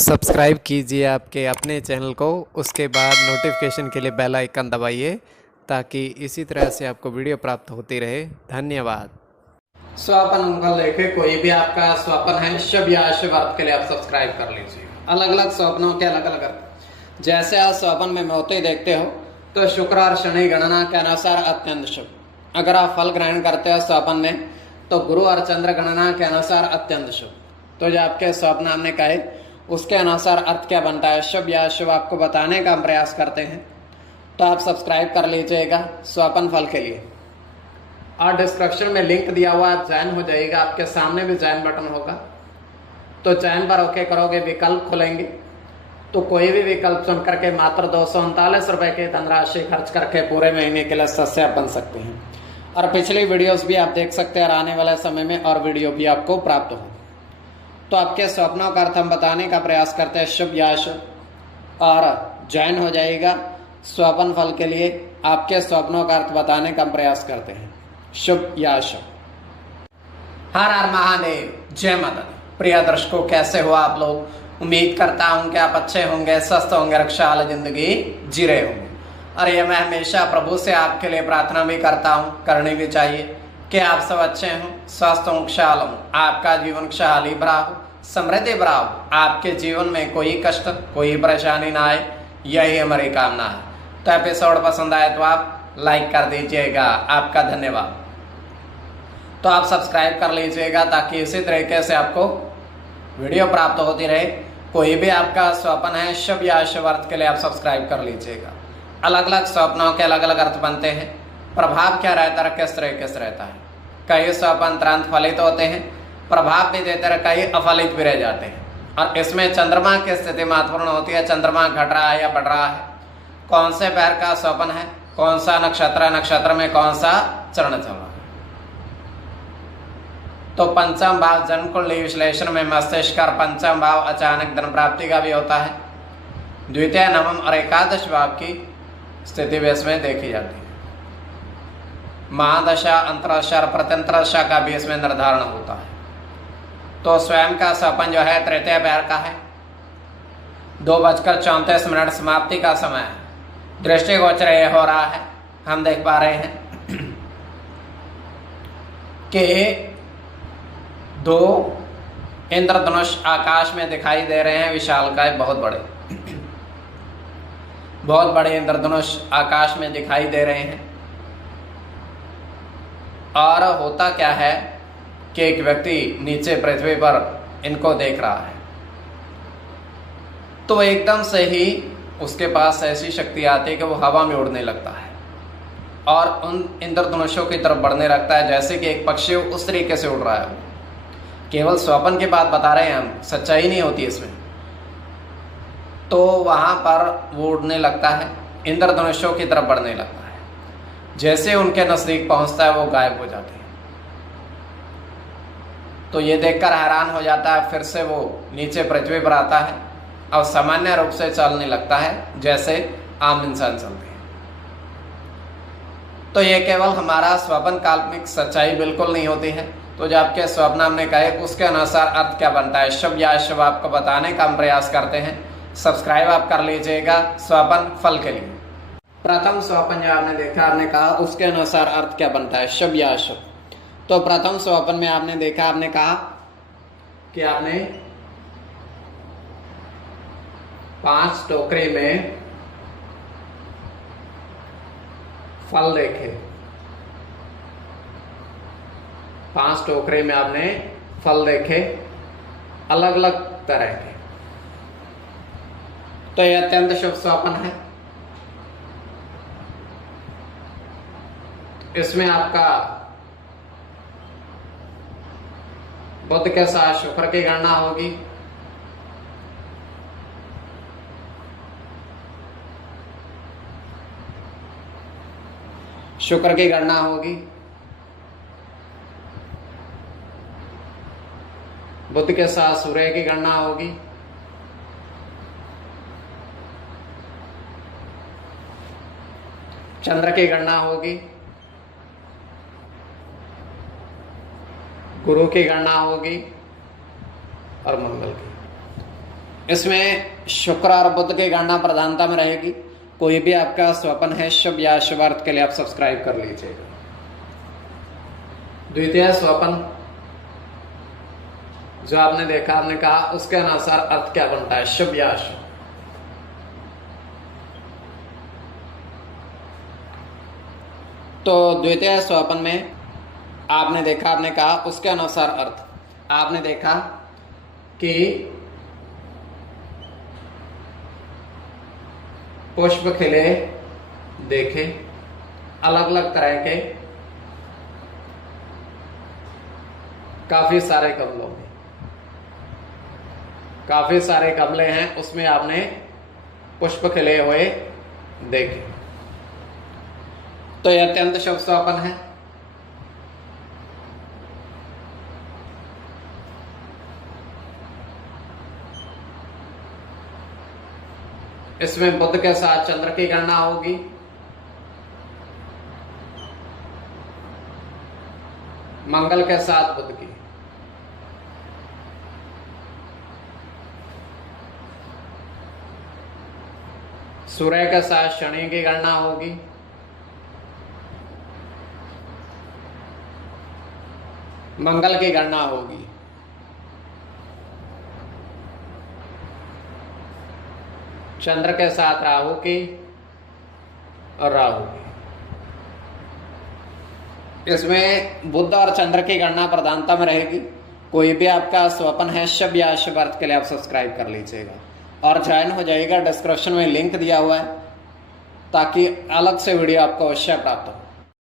Subscribe कीजिए आपके अपने चैनल को, उसके बाद नोटिफिकेशन के लिए बेल आइकन दबाइए ताकि इसी तरह से आपको वीडियो प्राप्त होती रहे। धन्यवाद। स्वपन अंकल देखे कोई भी आपका स्वपन है शुभ या शुभ अर्थ के लिए आप सब्सक्राइब कर लीजिए। अलग अलग स्वप्नों के अलग अलग अर्थ। जैसे आप स्वपन में मोती देखते हो तो शुक्र और शनि गणना के अनुसार अत्यंत शुभ। अगर आप फल ग्रहण करते हो स्वपन में तो गुरु और चंद्र गणना के अनुसार अत्यंत शुभ। तो जो आपके स्वप्न हमने कहे उसके अनुसार अर्थ क्या बनता है शुभ या शुभ आपको बताने का हम प्रयास करते हैं। तो आप सब्सक्राइब कर लीजिएगा स्वपन फल के लिए और डिस्क्रिप्शन में लिंक दिया हुआ आप ज्वाइन हो जाइएगा। आपके सामने भी ज्वाइन बटन होगा तो ज्वाइन पर ओके करोगे, विकल्प खुलेंगे तो कोई भी विकल्प चुन करके मात्र 239 रुपए की धनराशि खर्च करके पूरे महीने के लिए सदस्य बन सकते हैं। और पिछली वीडियोस भी आप देख सकते हैं और आने वाले समय में और वीडियो भी आपको प्राप्त हो। तो आपके स्वप्नों का अर्थ हम बताने का प्रयास करते हैं शुभ या शुभ, और ज्वाइन हो जाएगा स्वपन फल के लिए। आपके स्वप्नों का अर्थ बताने का प्रयास करते हैं शुभ या शुभ। हर हर महादेव, जय माता दी। प्रिय दर्शकों, कैसे हो आप लोग? उम्मीद करता हूं कि आप अच्छे होंगे, स्वस्थ होंगे, रक्षा वाली जिंदगी जी रहे होंगे। और ये मैं हमेशा प्रभु से आपके लिए प्रार्थना भी करता हूं, करनी भी चाहिए कि आप सब अच्छे हों, स्वस्थ हों, खुशहाल हों, आपका जीवन खुशहाली भरा हो, समृद्धि भरा हो, आपके जीवन में कोई कष्ट कोई परेशानी ना आए, यही हमारी कामना है। तो एपिसोड पसंद आए तो आप लाइक कर दीजिएगा, आपका धन्यवाद। तो आप सब्सक्राइब कर लीजिएगा ताकि इसी तरीके से आपको वीडियो प्राप्त होती रहे। कोई भी आपका स्वप्न है शुभ या शुभ अर्थ के लिए आप सब्सक्राइब कर लीजिएगा। अलग अलग स्वप्नों के अलग अलग अर्थ बनते हैं। प्रभाव क्या रहता है, किस तरीके से रहता है। कई स्वप्न तुरंत फलित होते हैं, प्रभाव भी देते रहे, कई अफलित भी रह जाते हैं। और इसमें चंद्रमा की स्थिति महत्वपूर्ण होती है। चंद्रमा घट रहा है या बढ़ रहा है, कौन से पैर का स्वप्न है, कौन सा नक्षत्र है, नक्षत्र में कौन सा चरण चल रहा है। तो पंचम भाव जन्म कुंडली विश्लेषण में मस्तिष्क और पंचम भाव अचानक धन प्राप्ति का भी होता है। द्वितीय, नवम और एकादश भाव की स्थिति भी इसमें देखी जाती है। महादशा, अंतरदशा और प्रत्यंतरदशा का भी इसमें निर्धारण होता है। तो स्वयं का स्वप्न जो है तृतीय पैर का है। 2:34 समाप्ति का समय है। दृष्टिगोचर यह हो रहा है, हम देख पा रहे हैं कि 2 इंद्रधनुष आकाश में दिखाई दे रहे हैं, विशालकाय, बहुत बड़े इंद्रधनुष आकाश में दिखाई दे रहे हैं। और होता क्या है कि एक व्यक्ति नीचे पृथ्वी पर इनको देख रहा है तो एकदम से ही उसके पास ऐसी शक्ति आती है कि वो हवा में उड़ने लगता है और उन इंद्रधनुषों की तरफ बढ़ने लगता है, जैसे कि एक पक्षी उस तरीके से उड़ रहा है। केवल स्वप्न की बात बता रहे हैं हम, सच्चाई नहीं होती इसमें। तो वहां पर वो उड़ने लगता है, इंद्रधनुषों की तरफ बढ़ने लगता है। जैसे उनके नजदीक पहुंचता है वो गायब हो जाते हैं। तो ये देखकर हैरान हो जाता है। फिर से वो नीचे पृथ्वी पर आता है और सामान्य रूप से चलने लगता है जैसे आम इंसान चलते हैं। तो ये केवल हमारा स्वप्न, काल्पनिक, सच्चाई बिल्कुल नहीं होती है। तो जो आपके स्वप्न हमने कहे उसके अनुसार अर्थ क्या बनता है शुभ या शुभ आपको बताने का हम प्रयास करते हैं। सब्सक्राइब आप कर लीजिएगा स्वप्न फल के लिए। प्रथम स्वप्न जो आपने देखा, आपने कहा उसके अनुसार अर्थ क्या बनता है शुभ या शुभ। तो प्रथम स्वप्न में आपने देखा, आपने कहा कि आपने 5 टोकरी में फल देखे। 5 टोकरी में आपने फल देखे, अलग अलग तरह के। तो यह अत्यंत शुभ स्वप्न है। इसमें आपका बुध के साथ शुक्र की गणना होगी। शुक्र की गणना होगी, बुध के साथ सूर्य की गणना होगी, चंद्र की गणना होगी, गुरु की गणना होगी और मंगल की। इसमें शुक्र और बुध की गणना प्रधानता में रहेगी। कोई भी आपका स्वप्न है शुभ या शुभार्थ के लिए आप सब्सक्राइब कर लीजिएगा। द्वितीय स्वप्न जो आपने देखा, आपने कहा उसके अनुसार अर्थ क्या बनता है, शुभ या अशुभ। तो द्वितीय स्वप्न में आपने देखा, आपने कहा उसके अनुसार अर्थ, आपने देखा कि पुष्प खिले देखे, अलग अलग तरह के काफी सारे गमलों में, काफी सारे गमले हैं, उसमें आपने पुष्प खिले हुए देखे। तो यह अत्यंत शुभ स्वप्न है। इसमें बुध के साथ चंद्र की गणना होगी। मंगल के साथ बुध की, सूर्य के साथ शनि की गणना होगी। मंगल की गणना होगी। चंद्र के साथ राहु की और राहु की। इसमें बुध और चंद्र की गणना प्रधानता में रहेगी। कोई भी आपका स्वप्न है शुभ या अशुभ अर्थ के लिए आप सब्सक्राइब कर लीजिएगा और ज्वाइन हो जाइएगा। डिस्क्रिप्शन में लिंक दिया हुआ है ताकि अलग से वीडियो आपको अवश्य प्राप्त हो।